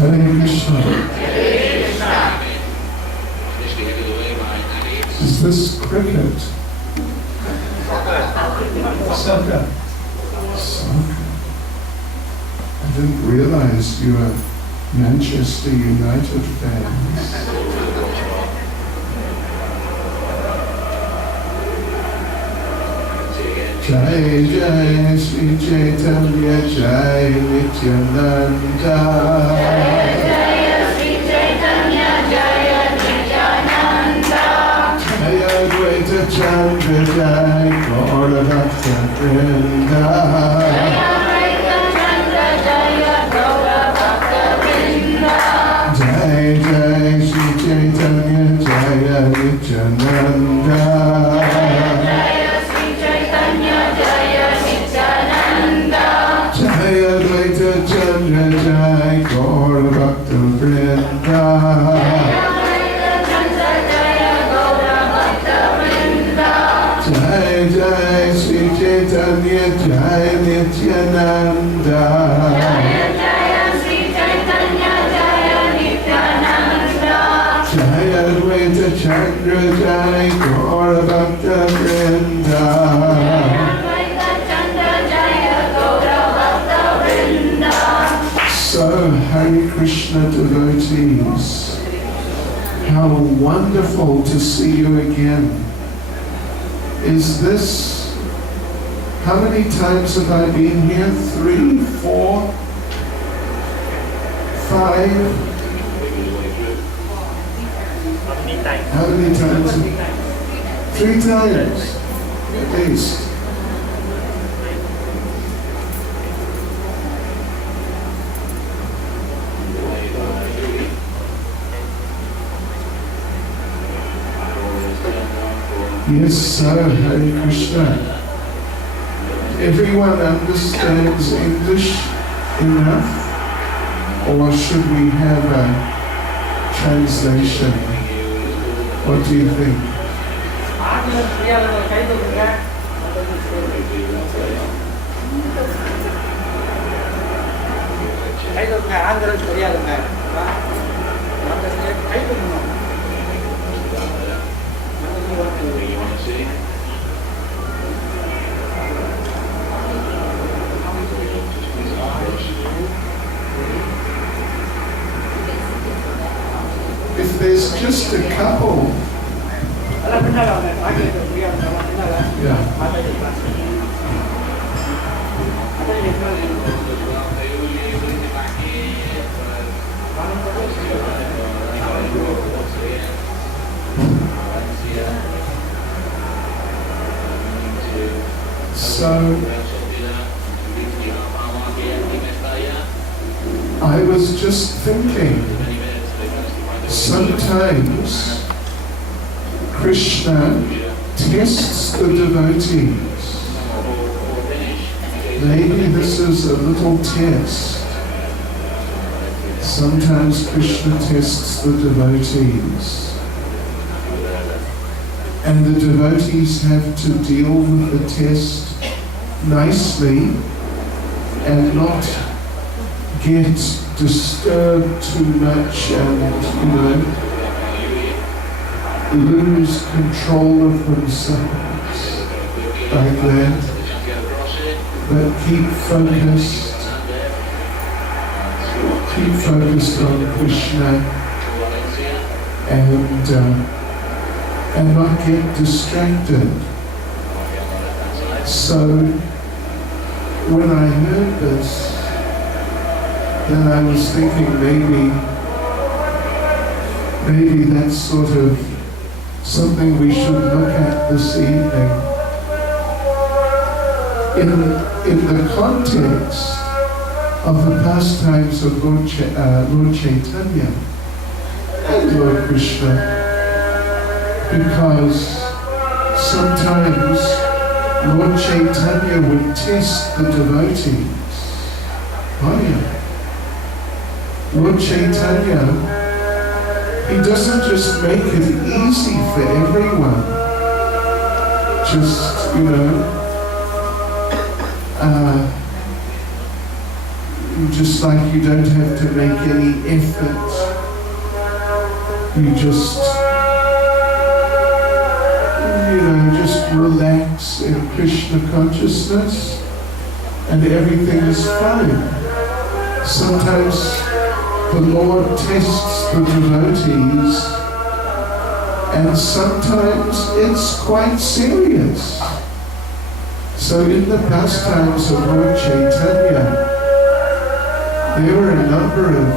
Hare Krishna. Is this cricket? Soccer. I didn't realize you were Manchester United fans. Jai Jai Sri Chaitanya Jai Nityananda. Jai Jai Sri Chaitanya Jai Nityananda. Jai Advaita Chandra Jai Gaura Bhakta Vrinda. Jai Advaita Chandra Jai Gaura Bhakta Vrinda. Jai Jai Sri Chaitanya Jai Nityananda. Jai Advaita Chandra Jai Gaura Bhakta Vrinda. Jai Jai Sri Chaitanya Jai Nityananda. Jai Advaita Chandra Jai Gaura Bhakta Vrinda. So, Hare Krishna devotees, how wonderful to see you again. Is this, how many times have I been here? 3, 4, 5? How many times? 3 times, at least. Yes, sir, Hare Krishna. Everyone understands English enough, or should we have a translation? What do you think? If there's just a couple, yeah. So, I was just thinking, sometimes Krishna tests the devotees. Maybe this is a little test. Sometimes Krishna tests the devotees. And the devotees have to deal with the test nicely and not get disturbed too much and, lose control of themselves like that. But keep focused on Krishna and not get distracted. So when I heard this, then I was thinking maybe that's sort of something we should look at this evening. In the context of the pastimes of Lord Chaitanya and Lord Krishna, because sometimes Lord Chaitanya would test the devotees. Oh yeah. Lord Chaitanya, he doesn't just make it easy for everyone. Just, just like you don't have to make any effort. You just relax in Krishna consciousness and everything is fine. Sometimes the Lord tests the devotees and sometimes it's quite serious. So in the pastimes of Lord Chaitanya, there were a number of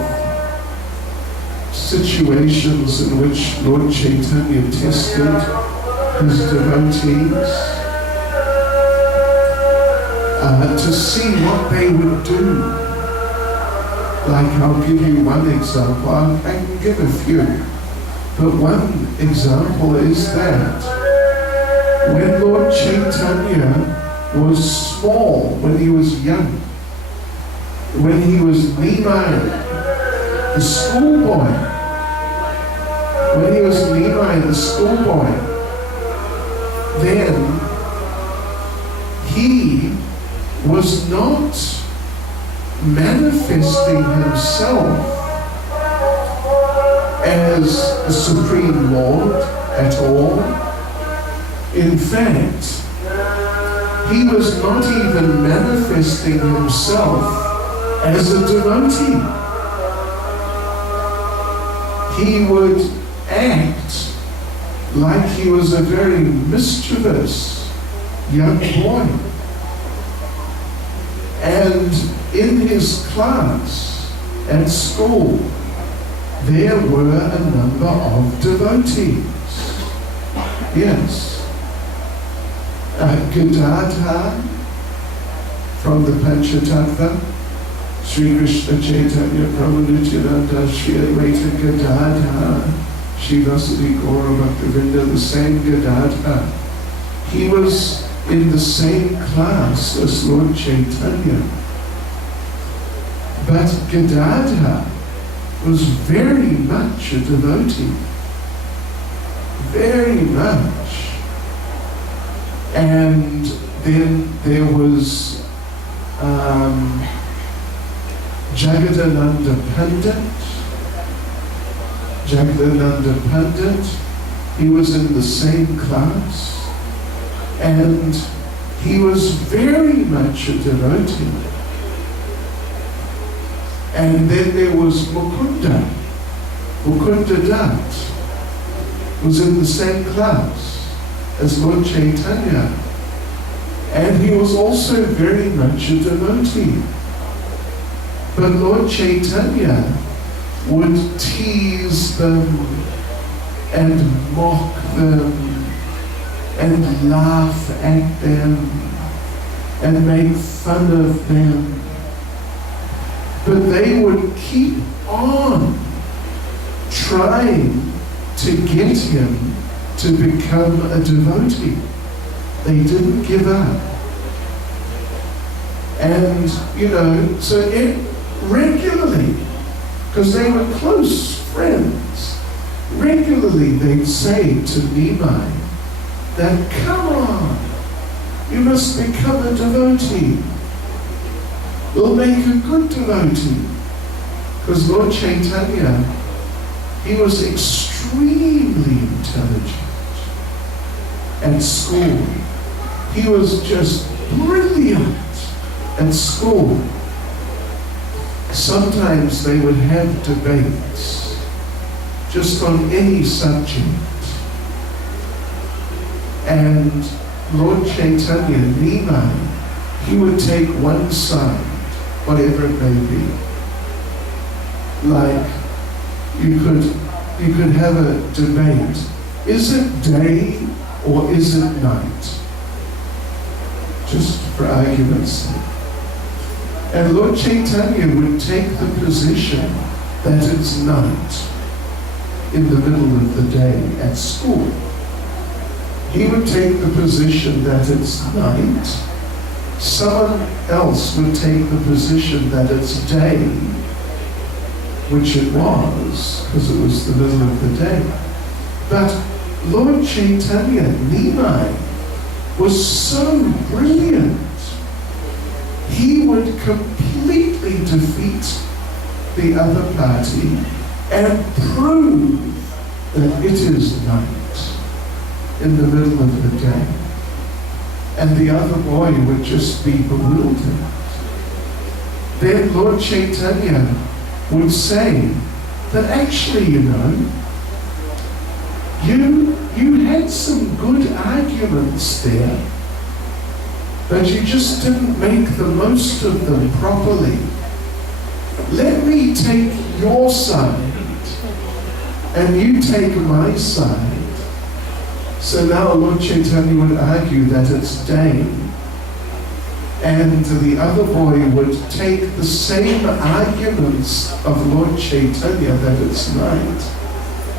situations in which Lord Chaitanya tested his devotees to see what they would do. Like, I'll give you one example. I can give a few. But one example is that when Lord Chaitanya was small, when he was young, when he was Nimai, the schoolboy, when he was Nimai, the schoolboy, then he was not manifesting himself as the Supreme Lord at all. In fact, he was not even manifesting himself as a devotee. He would act like he was a very mischievous young boy. And in his class at school, there were a number of devotees. Yes. Gadadhar from the Panchatattva, Sri Krishna Chaitanya Prabhu Nityananda, Sri Advaita Gadadhar, Shivasadi Gaura Bhaktivinoda, the same Gadadhar. He was in the same class as Lord Chaitanya. But Gadadhar was very much a devotee. Very much. And then there was Jagadananda Pandit. Jagadananda Pandit, he was in the same class, and he was very much a devotee. And then there was Mukunda. Mukunda Dat was in the same class as Lord Chaitanya, and he was also very much a devotee. But Lord Chaitanya would tease them and mock them and laugh at them and make fun of them. But they would keep on trying to get him to become a devotee. They didn't give up. And, so regularly, because they were close friends, regularly they'd say to Nimai that, come on, you must become a devotee. We'll make a good devotee. Because Lord Chaitanya, he was extremely intelligent at school. He was just brilliant at school. Sometimes they would have debates just on any subject. And Lord Chaitanya, Nimai, he would take one side, whatever it may be. Like, you could have a debate. Is it day or is it night? Just for argument's sake. And Lord Chaitanya would take the position that it's night in the middle of the day at school. He would take the position that it's night. Someone else would take the position that it's day, which it was, because it was the middle of the day. But Lord Chaitanya, Nimai, was so brilliant. He would completely defeat the other party and prove that it is night in the middle of the day. And the other boy would just be bewildered. Then Lord Chaitanya would say that actually, you had some good arguments there, but you just didn't make the most of them properly. Let me take your side, and you take my side. So now Lord Chaitanya would argue that it's day, and the other boy would take the same arguments of Lord Chaitanya that it's night,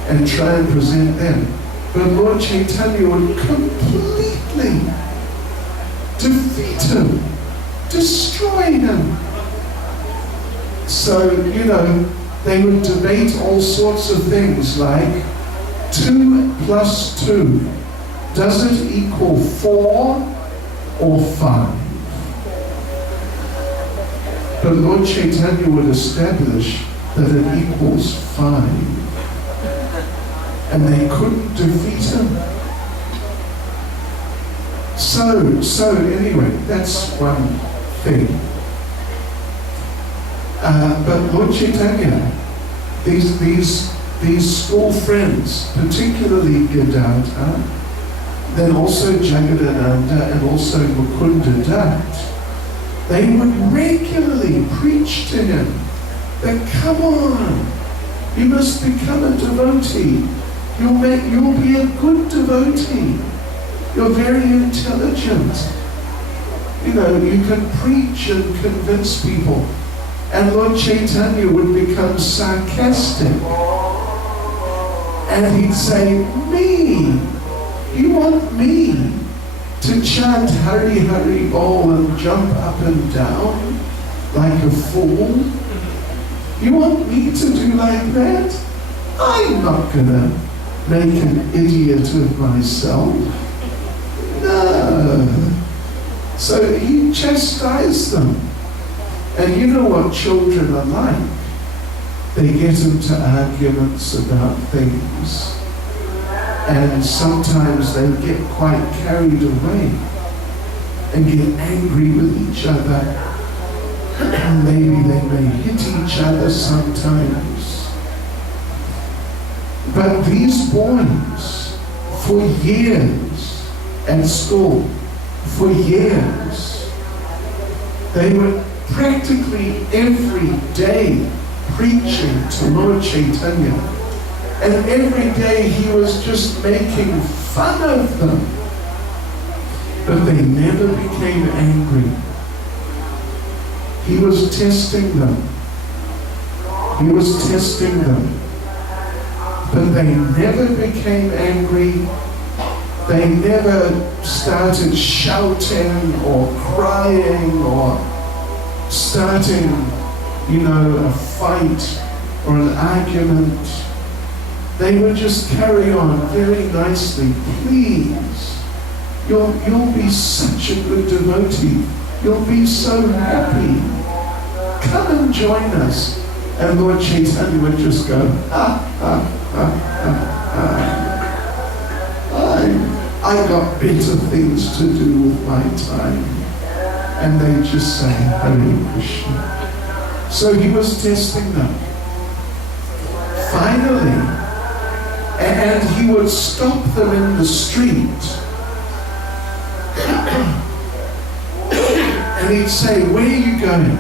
and try and present them. But Lord Chaitanya would completely defeat him, destroy him. So, they would debate all sorts of things like 2 plus 2, does it equal 4 or 5? But Lord Chaitanya would establish that it equals 5. And they couldn't defeat him. So anyway, that's one thing. But Lord Chaitanya, these school friends, particularly Gadadhar, then also Jagadananda and also Mukunda Dutt, they would regularly preach to him that, come on, you must become a devotee. You'll be a good devotee. You're very intelligent. You can preach and convince people. And Lord Chaitanya would become sarcastic. And he'd say, me? You want me to chant Hari Hari Bol and jump up and down like a fool? You want me to do like that? I'm not gonna make an idiot of myself. No. So he chastised them. And you know what children are like. They get into arguments about things. And sometimes they get quite carried away and get angry with each other. And maybe they may hit each other sometimes. But these boys, for years at school, for years, they were practically every day preaching to Lord Chaitanya. And every day he was just making fun of them. But they never became angry. He was testing them. He was testing them. But they never became angry. They never started shouting or crying or starting, a fight or an argument. They would just carry on very nicely. Please, you'll be such a good devotee. You'll be so happy. Come and join us. And Lord Chaitanya would just go, I got better things to do with my time. And they just say, Hare Krishna. So he was testing them. Finally, and he would stop them in the street. And he'd say, where are you going?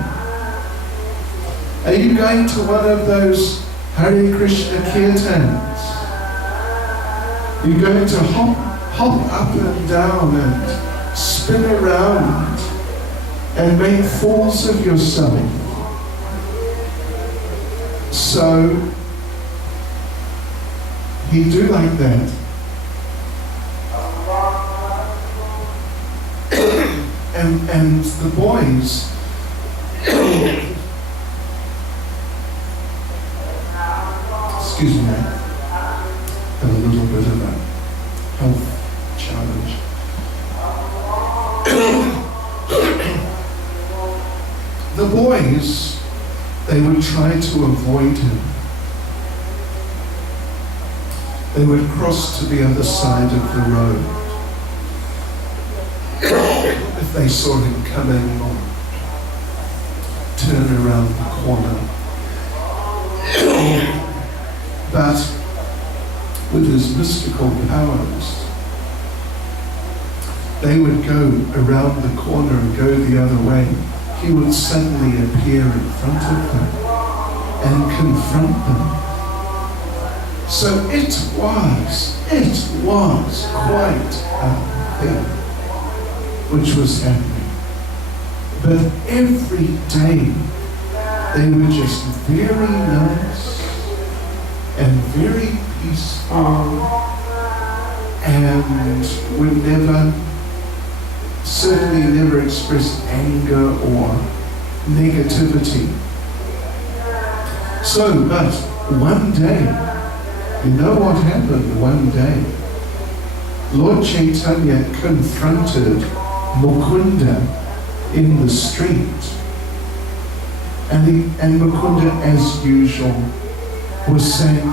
Are you going to one of those Hare Krishna kirtans? Are you going to hop up and down and spin around and make fools of yourself? So he'd do like that. And the boys, excuse me, had a little bit of a health challenge. The boys they would try to avoid him. They would cross to the other side of the road if they saw him coming, or turn around the corner. But with his mystical powers, they would go around the corner and go the other way. He would suddenly appear in front of them and confront them. So it was quite a thing which was happening. But every day they were just very nice and very peaceful, and would certainly never express anger or negativity. So, but one day, you know what happened one day? Lord Chaitanya confronted Mukunda in the street. And Mukunda, as usual, was saying,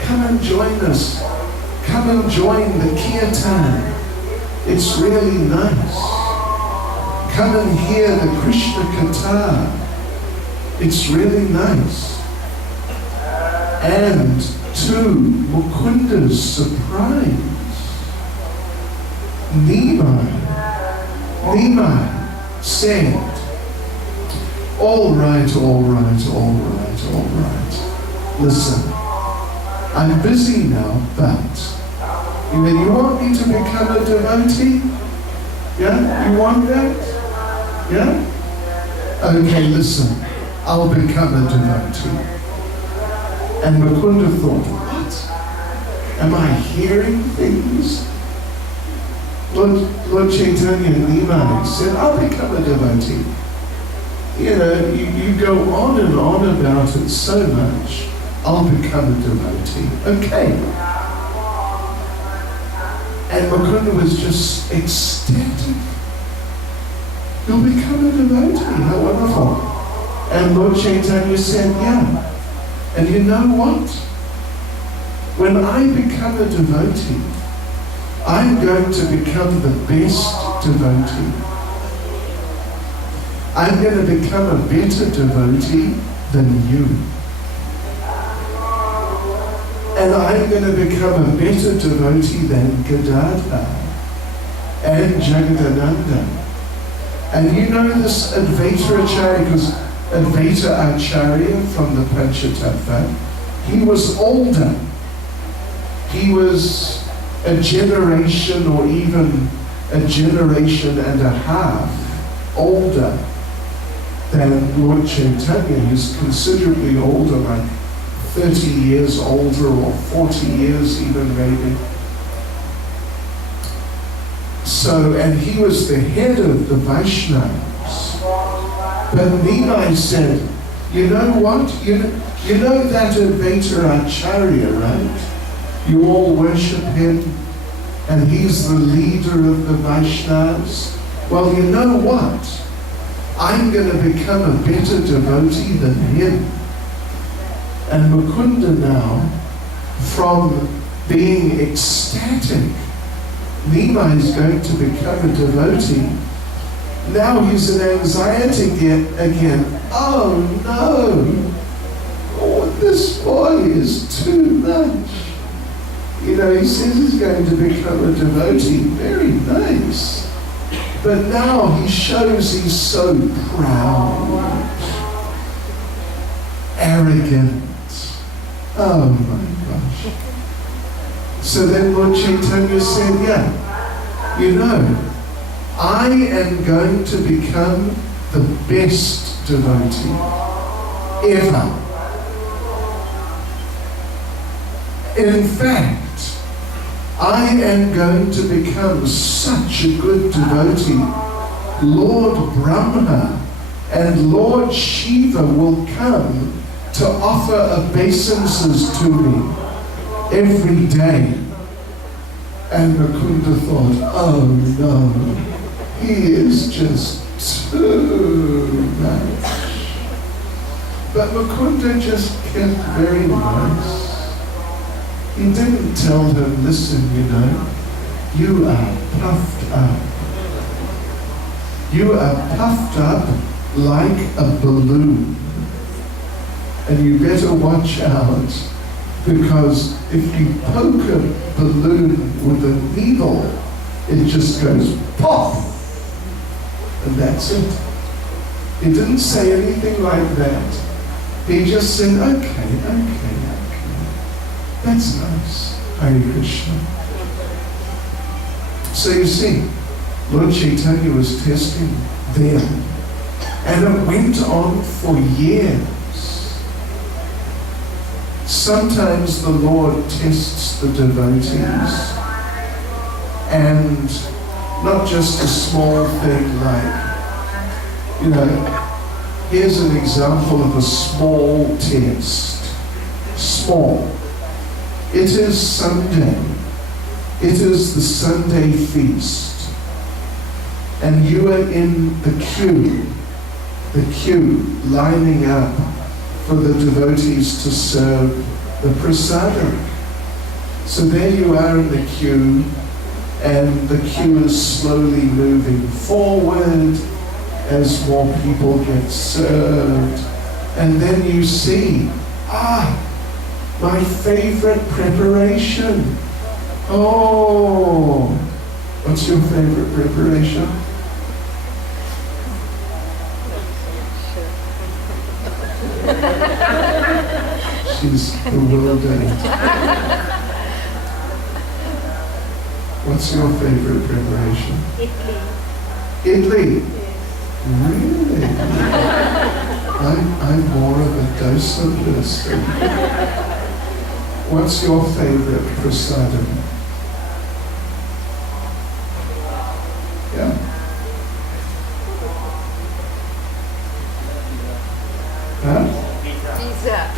come and join us. Come and join the kirtan. It's really nice. Come and hear the Krishna Katha. It's really nice. And to Mukunda's surprise, Nimai said, all right. Listen, I'm busy now, but you want me to become a devotee? Yeah? You want that? Yeah? Okay, listen, I'll become a devotee. And Mukunda thought, what? Am I hearing things? Lord Chaitanya Nimai said, I'll become a devotee. You go on and on about it so much. I'll become a devotee. Okay. And Mukunda was just ecstatic. You'll become a devotee. How wonderful. And Lord Chaitanya said, yeah. And you know what? When I become a devotee, I'm going to become the best devotee. I'm going to become a better devotee than you. And I'm going to become a better devotee than Gadadhar and Jagadananda. And you know this Advaita Acharya, because Advaita Acharya from the Panchatattva, he was older. He was a generation or even a generation and a half older than Lord Chaitanya. He's considerably older, like 30 years older or 40 years even maybe. So, and he was the head of the Vaishnavas. But Nimai said, you know what? You know that Advaita Acharya, right? You all worship him, and he's the leader of the Vaishnavas. Well, you know what? I'm going to become a better devotee than him. And Mukunda now, from being ecstatic, Nimai is going to become a devotee. Now he's in anxiety again. Oh no! Oh, this boy is too much. He says he's going to become a devotee. Very nice. But now he shows he's so proud, arrogant. Oh my gosh. So then Lord Chaitanya said, yeah, I am going to become the best devotee ever. In fact, I am going to become such a good devotee. Lord Brahma and Lord Shiva will come to offer obeisances to me every day. And Mukunda thought, oh no, he is just too much. But Mukunda just kept very nice. He didn't tell her, listen, you are puffed up. You are puffed up like a balloon. And you better watch out, because if you poke a balloon with a needle, it just goes pop, and that's it. He didn't say anything like that. He just said, okay. That's nice. Hare Krishna. So you see, Lord Chaitanya was testing them, and it went on for years. Sometimes the Lord tests the devotees, and not just a small thing like, here's an example of a small test. Small. It is Sunday. It is the Sunday feast. And you are in the queue, lining up for the devotees to serve the prasadam. So there you are in the queue, and the queue is slowly moving forward as more people get served. And then you see, my favorite preparation. Oh, what's your favorite preparation? She's bewildered. What's your favorite preparation? Idli. Yes. Really? I'm more of a dosa person. What's your favorite prasadam? Yeah. Huh?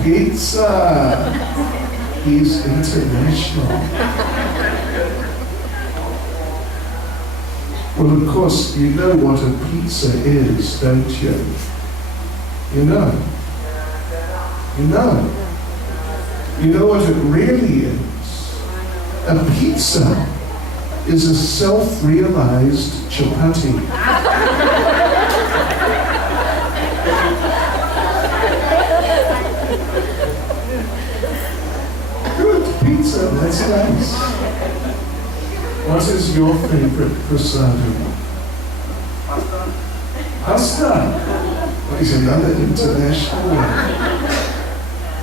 Pizza. He's international. Well, of course, you know what a pizza is, don't you? You know. You know what it really is? A pizza is a self-realized chapati. Good pizza, that's nice. What is your favorite prasadam? Pasta. Well, he's another international one.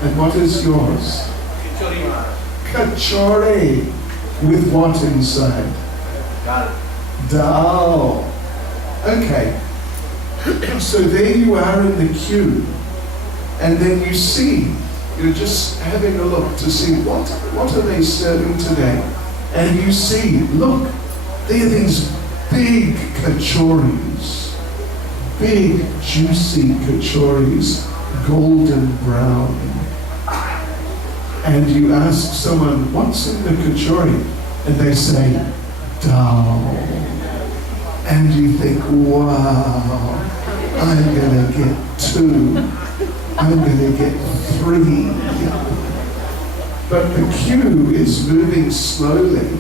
And what is yours? Kachori. With what inside? Dal. Okay. So there you are in the queue. And then you see, you're just having a look to see what are they serving today. And you see, look, there are these big kachoris, big juicy kachoris, golden brown. And you ask someone, what's in the kachori? And they say, dal. And you think, wow, I'm gonna get 2, I'm gonna get 3. But the queue is moving slowly,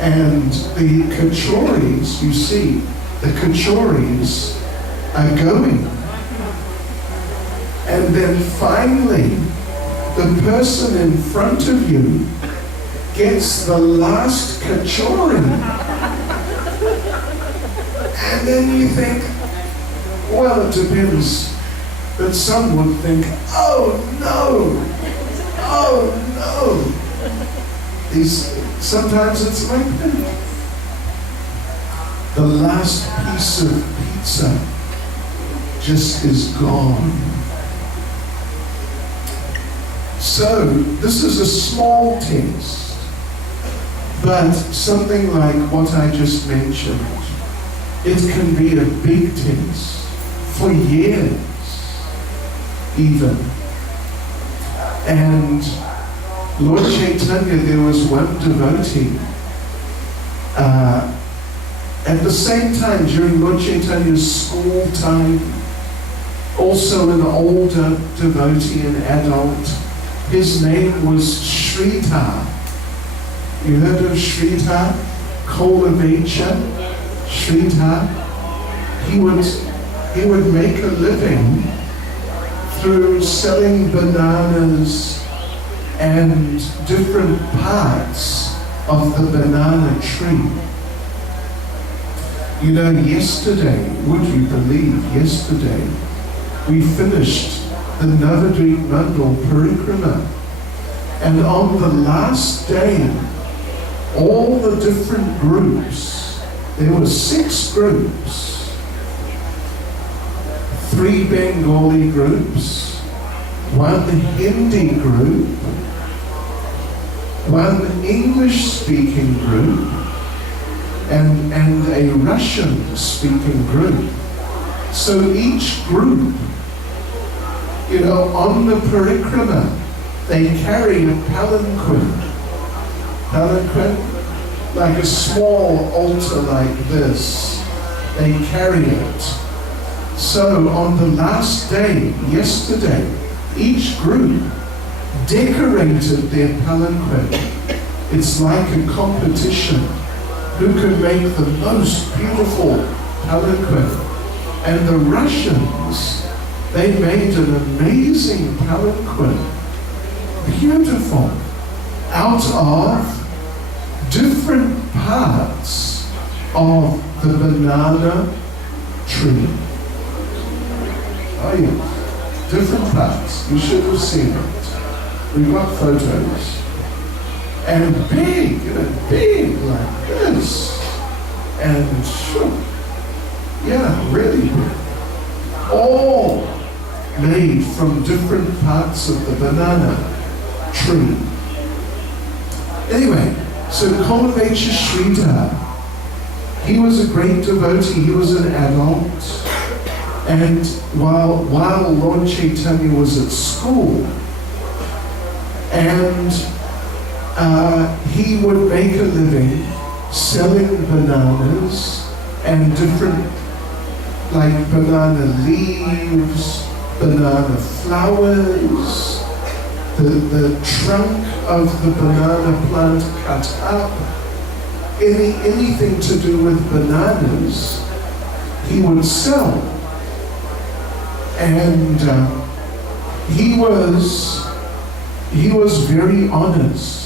and the kachoris, you see, the kachoris are going. And then finally, the person in front of you gets the last kachori. And then you think, well, it depends. But some would think, oh no, sometimes it's like that. The last piece of pizza just is gone. So this is a small taste, but something like what I just mentioned, it can be a big taste for years even. And Lord Chaitanya, there was one devotee, at the same time during Lord Chaitanya's school time, also an older devotee, an adult. His name was Shrita. You heard of Shrita? Kolavecha? Shrita? He would make a living through selling bananas and different parts of the banana tree. You know, yesterday, would you believe, yesterday, we finished the Navadvip Mandal Parikrama. And on the last day, all the different groups, there were 6 groups, 3 Bengali groups, 1 Hindi group, 1 English-speaking group, and a Russian-speaking group. So each group, you know, on the parikrama, they carry a palanquin. Palanquin, like a small altar like this. They carry it. So on the last day, yesterday, each group decorated their palanquin. It's like a competition. Who could make the most beautiful palanquin? And the Russians, they made an amazing palanquin, beautiful, out of different parts of the banana tree. Oh yeah, different parts. You should have seen it. We've got photos. And big, you know, big like this. And sure, yeah, really big. All made from different parts of the banana tree. Anyway, so Kolavecha Shrita, he was a great devotee, he was an adult, and while Lord Chaitanya was at school, and he would make a living selling bananas and different, like banana leaves, banana flowers, the trunk of the banana plant cut up, anything to do with bananas, he would sell. And he was very honest.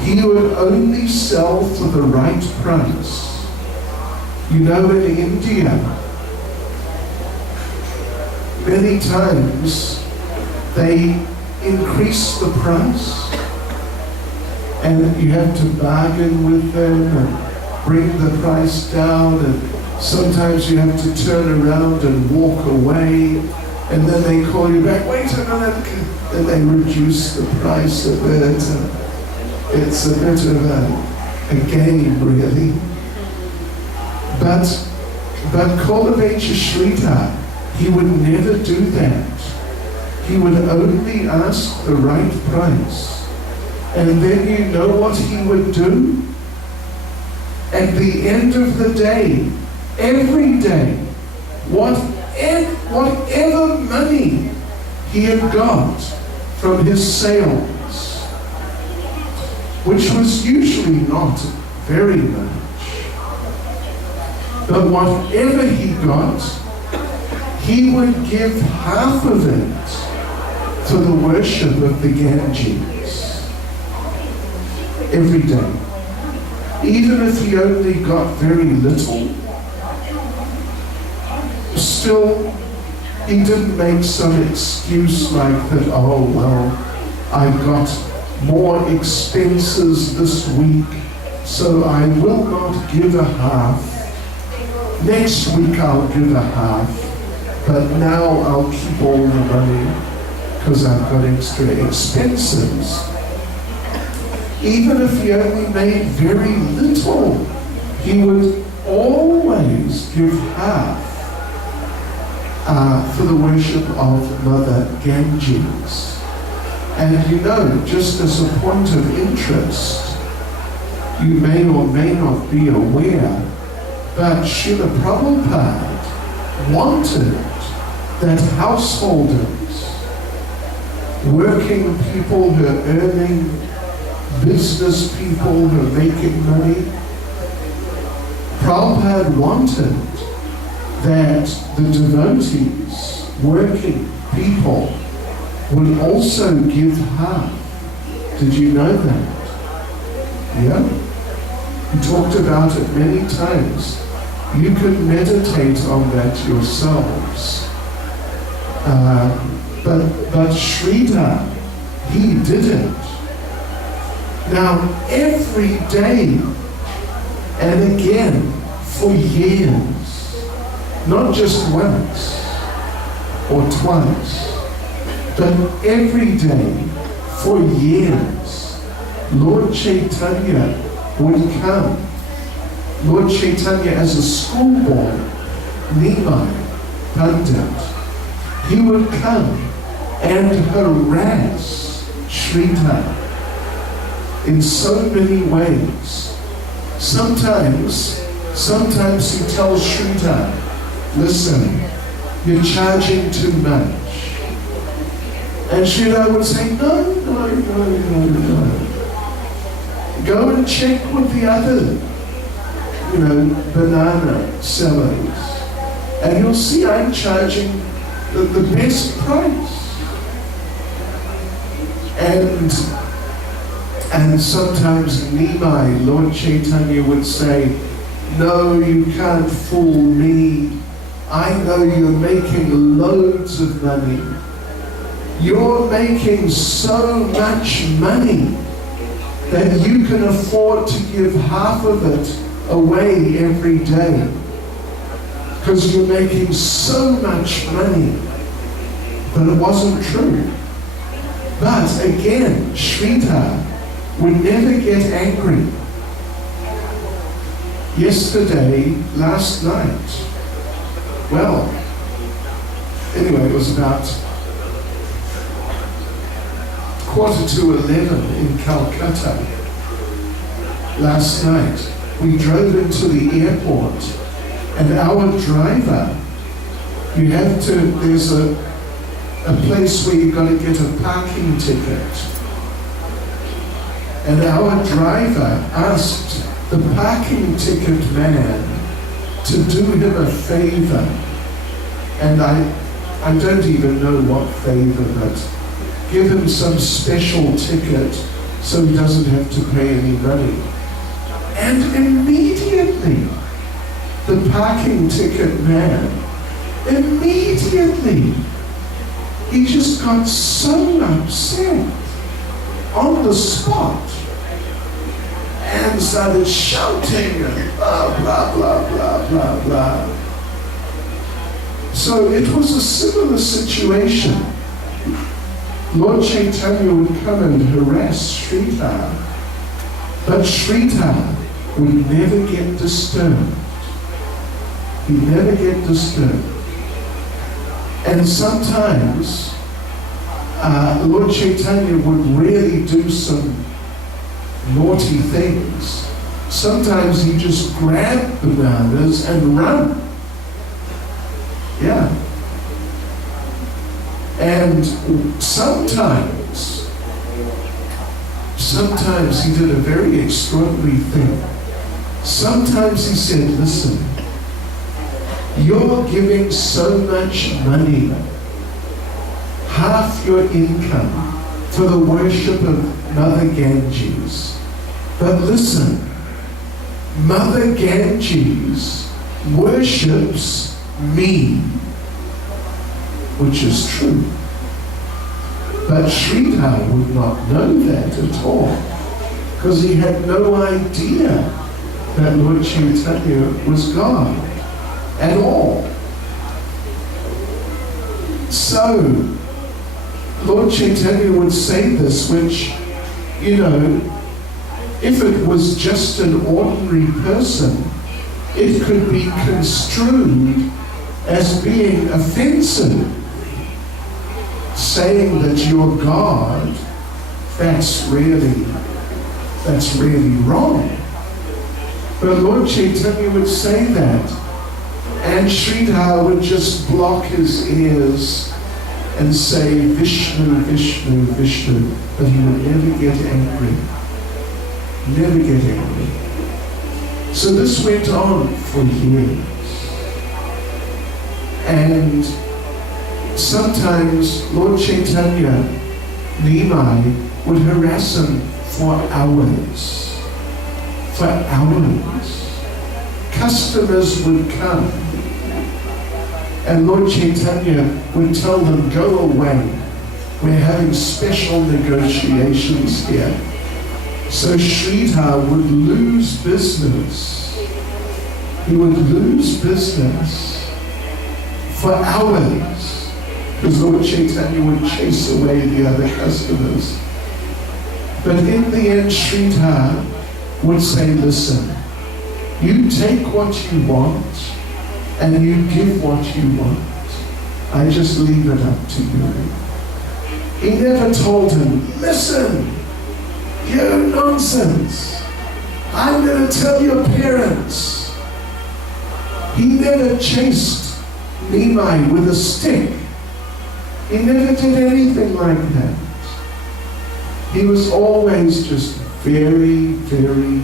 He would only sell for the right price. You know, in India, many times they increase the price and you have to bargain with them and bring the price down, and sometimes you have to turn around and walk away, and then they call you back, wait a minute, and they reduce the price a bit. It's a bit of a game, really. But Kolavecha Shrita, he would never do that. He would only ask the right price. And then you know what he would do? At the end of the day, every day, whatever money he had got from his sales, which was usually not very much, but whatever he got, he would give half of it for the worship of the Ganges every day. Even if he only got very little, still he didn't make some excuse like that, oh well, I got more expenses this week, so I will not give a half. Next week I'll give a half, but now I'll keep all the money because I've got extra expenses. Even if he only made very little, he would always give half for the worship of Mother Ganges. And you know, just as a point of interest, you may or may not be aware, but Srila Prabhupada wanted that householders, working people who are earning, business people who are making money, Prabhupada wanted that the devotees, working people, would also give half. Did you know that? Yeah? We talked about it many times. You can meditate on that yourselves. But Sridhar, he did it. Now, every day and again for years, not just once or twice, but every day for years, Lord Chaitanya would come. Lord Chaitanya, as a schoolboy, Nimai, Pandit, he would come and harass Sridhar in so many ways. Sometimes he tells Sridhar, listen, you're charging too much. And Sridhar would say, no. Go and check with the other, banana sellers. And you'll see I'm charging the best price. And sometimes Nimai, Lord Chaitanya would say, no, you can't fool me. I know you're making loads of money. You're making so much money that you can afford to give half of it away every day because you're making so much money. But it wasn't true. But again, Sridhar would never get angry. Last night, anyway, it was about 11:15 in Calcutta. Last night, we drove into the airport, and our driver, there's a place where you've got to get a parking ticket. And our driver asked the parking ticket man to do him a favor. And I don't even know what favor, but give him some special ticket so he doesn't have to pay any money. And immediately, the parking ticket man, he just got so upset on the spot and started shouting and blah, blah, blah, blah, blah, blah. So it was a similar situation. Lord Chaitanya would come and harass Sridhar, but Sridhar would never get disturbed. He'd never get disturbed. And sometimes Lord Chaitanya would really do some naughty things. Sometimes he'd just grab bananas and run. Yeah. And sometimes he did a very extraordinary thing. Sometimes he said, listen, you're giving so much money, half your income, for the worship of Mother Ganges. But listen, Mother Ganges worships me, which is true. But Sridhar would not know that at all, because he had no idea that Lord Chaitanya was God at all. So, Lord Chaitanya would say this, which, if it was just an ordinary person, it could be construed as being offensive. Saying that you're God, that's really wrong. But Lord Chaitanya would say that And Sridhar would just block his ears and say, Vishnu, Vishnu, Vishnu, but he would never get angry. Never get angry. So this went on for years. And sometimes Lord Chaitanya, Nimai, would harass him for hours. For hours. Customers would come, and Lord Chaitanya would tell them, go away. We're having special negotiations here. So Sridhar would lose business. He would lose business for hours, because Lord Chaitanya would chase away the other customers. But in the end, Sridhar would say, listen, you take what you want, and you give what you want. I just leave it up to you. He never told him, listen, you're nonsense. I'm going to tell your parents. He never chased Nimai with a stick. He never did anything like that. He was always just very, very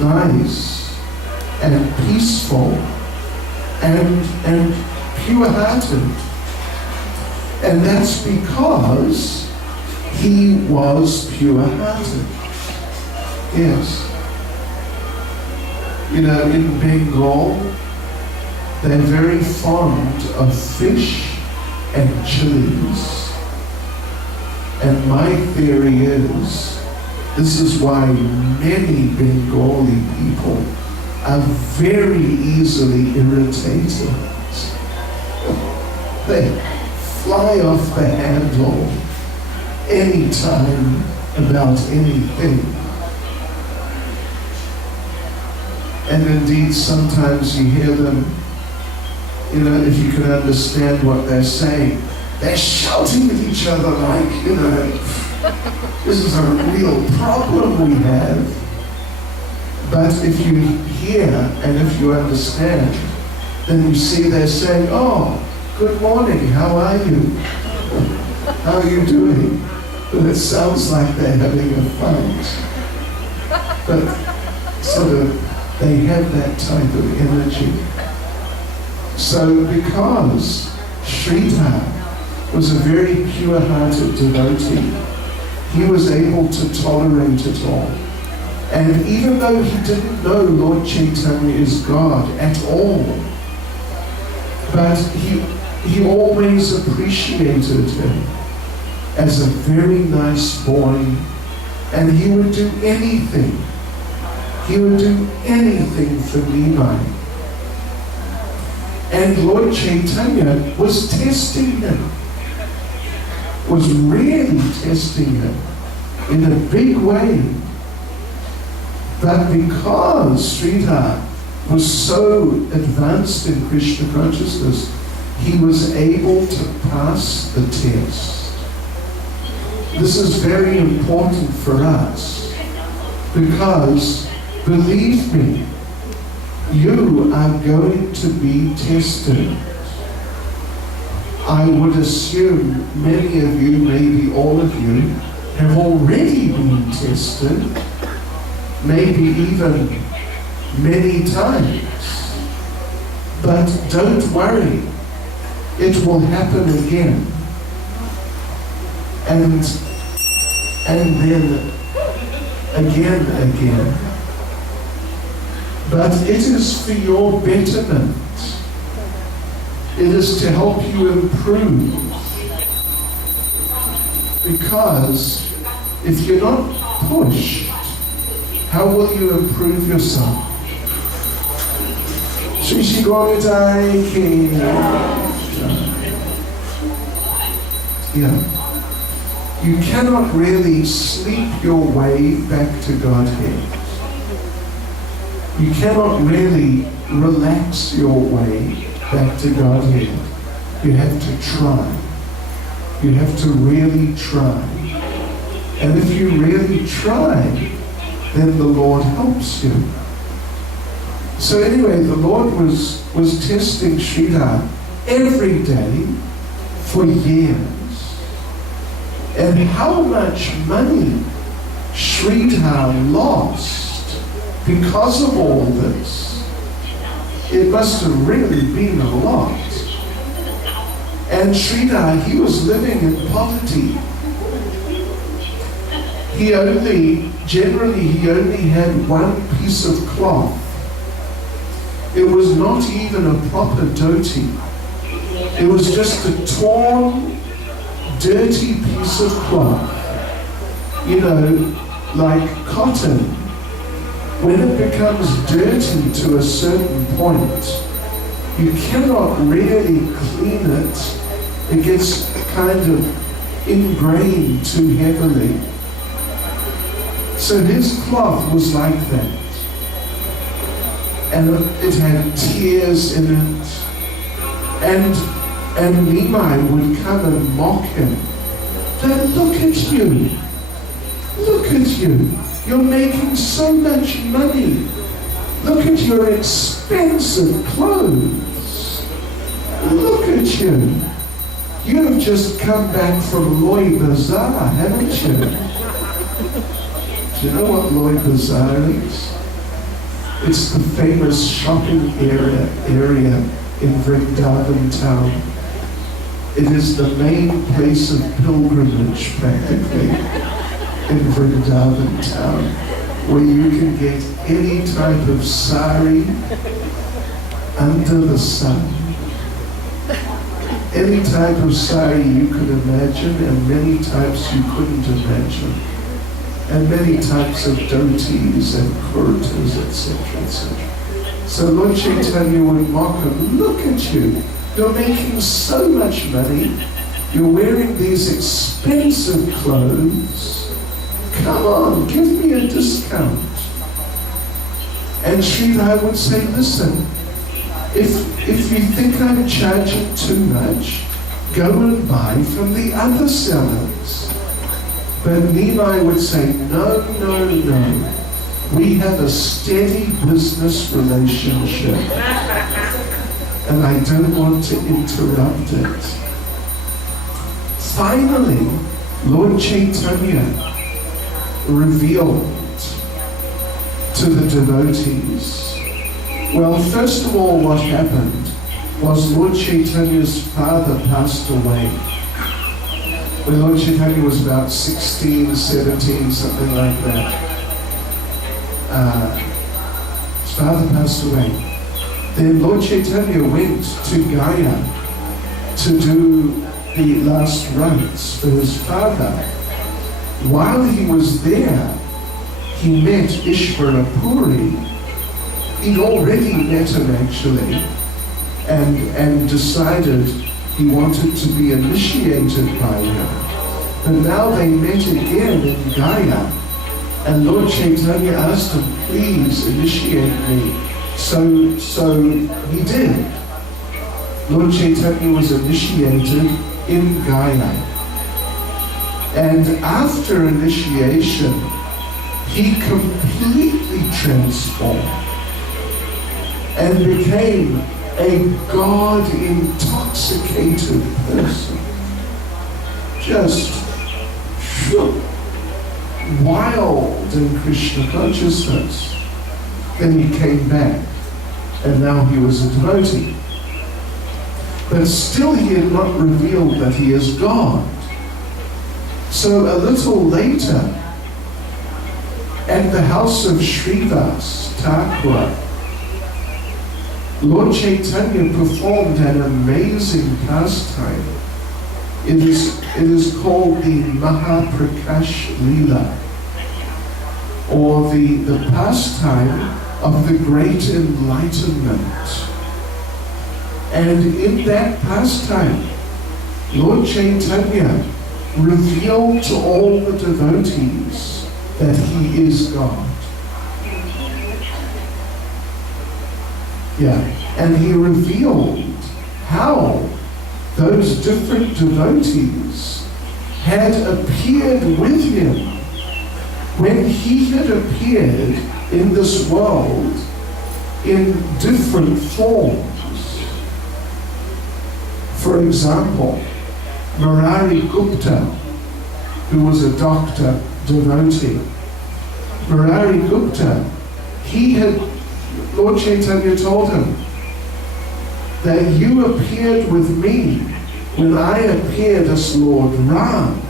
nice and peaceful and pure-hearted. And that's because he was pure-hearted. Yes. You know, in Bengal, they're very fond of fish and chilies. And my theory is, this is why many Bengali people are very easily irritated. They fly off the handle anytime about anything. And indeed, sometimes you hear them, you know, if you can understand what they're saying, they're shouting at each other like, you know, this is a real problem we have. But if you hear and if you understand, then you see they're saying, oh, good morning, how are you? How are you doing? But it sounds like they're having a fight. But sort of, they have that type of energy. So because Sridhar was a very pure-hearted devotee, he was able to tolerate it all. And even though he didn't know Lord Chaitanya is God at all, but he always appreciated him as a very nice boy, and he would do anything. He would do anything for Nimai. And Lord Chaitanya was testing him, was really testing him in a big way. But because Sridhar was so advanced in Krishna consciousness, he was able to pass the test. This is very important for us, because, believe me, you are going to be tested. I would assume many of you, maybe all of you, have already been tested, maybe even many times. But don't worry, it will happen again. And then again. But it is for your betterment. It is to help you improve. Because if you're not pushed, how will you improve yourself? Shri Shri Gaura Purnima. Yeah. You cannot really sleep your way back to Godhead. You cannot really relax your way back to Godhead. You have to try. You have to really try. And if you really try, then the Lord helps you. So anyway, the Lord was testing Sridhar every day for years. And how much money Sridhar lost because of all this, it must have really been a lot. And Sridhar, he was living in poverty. He only had one piece of cloth. It was not even a proper dhoti. It was just a torn, dirty piece of cloth. You know, like cotton. When it becomes dirty to a certain point, you cannot really clean it. It gets kind of ingrained too heavily. So his cloth was like that. And it had tears in it. And Nimai would come and mock him. Then look at you. Look at you. You're making so much money. Look at your expensive clothes. Look at you. You've just come back from Loy Bazaar, haven't you? Do you know what Loy Bazaar is? It's the famous shopping area in Vrindavan town. It is the main place of pilgrimage, practically, in Vrindavan town, where you can get any type of sari under the sun. Any type of sari you could imagine, and many types you couldn't imagine. And many types of dhotis and kurtas, etc., etc. So Lord Chaitanya would mock him, look at you, you're making so much money, you're wearing these expensive clothes, come on, give me a discount. And Sridhar would say, listen, if you think I'm charging too much, go and buy from the other sellers. But Nimai would say, no, no, no. We have a steady business relationship. And I don't want to interrupt it. Finally, Lord Chaitanya revealed to the devotees. Well, first of all, what happened was Lord Chaitanya's father passed away. When Lord Chaitanya was about 16, 17, something like that. His father passed away. Then Lord Chaitanya went to Gaya to do the last rites for his father. While he was there, he met Ishvara Puri. He'd already met him actually, and decided he wanted to be initiated by him. But now they met again in Gaya, and Lord Chaitanya asked him, please initiate me. So he did. Lord Chaitanya was initiated in Gaya. And after initiation, he completely transformed and became a God-intoxicated person. Just wild in Krishna consciousness. Then he came back, and now he was a devotee. But still he had not revealed that he is God. So a little later, at the house of Srivas Thakur, Lord Chaitanya performed an amazing pastime. It is called the Mahaprakash Lila, or the pastime of the great enlightenment. And in that pastime, Lord Chaitanya revealed to all the devotees that he is God. Yeah, and he revealed how those different devotees had appeared with him when he had appeared in this world in different forms. For example, Murari Gupta, who was a doctor devotee. Murari Gupta, Lord Chaitanya told him that you appeared with me when I appeared as Lord Ram.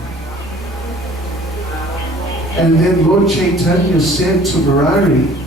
And then Lord Chaitanya said to Murari,